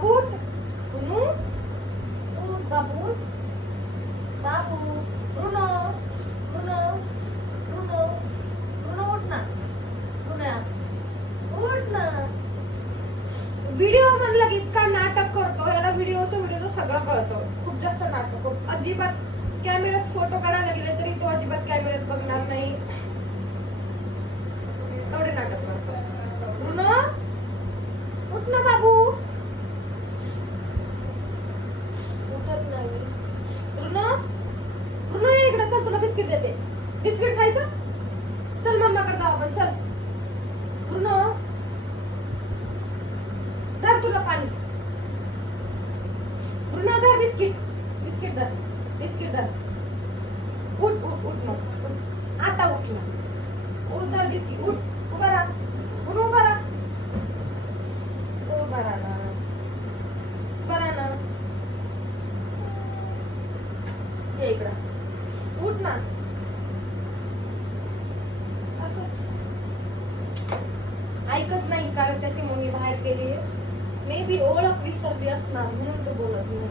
बाबू उठ. रुनू उठ बाबू. बाबू रुनो रुनो रुनो रुनो उठ ना. रुना उठ ना. व्हिडिओ म्हणलं की इतका नाटक करतो. याला व्हिडिओचं सगळं कळतं. खूप जास्त नाटक करतो. अजिबात कॅमेऱ्यात फोटो काढायला गेले तरी तो अजिबात कॅमेऱ्यात बघणार नाही. एवढे नाटक करतो. रुनो उठ ना बाबू. उठत नाही. रुनो रुनो ये इकडे. चल तुला बिस्किट देते. बिस्किट खायचं. चल मम्माकडे जाऊ आपण. चल रुनो धर तुला पाणी. रुनो धर बिस्किट. बिस्किट धर. बिस्किट धर. उठ उठ उठ ना. आता उठ ना. उठ धर बिस्किट. उठ उभा राहा. उभा राहा. उभा राहा ना. उभा राहा ना. ये इकडं. उठ ना. असंच ऐकत नाही कारण त्याची मम्मी बाहेर गेली. मे बी ओळख विसरली असणार म्हणून तो बोलत नाही.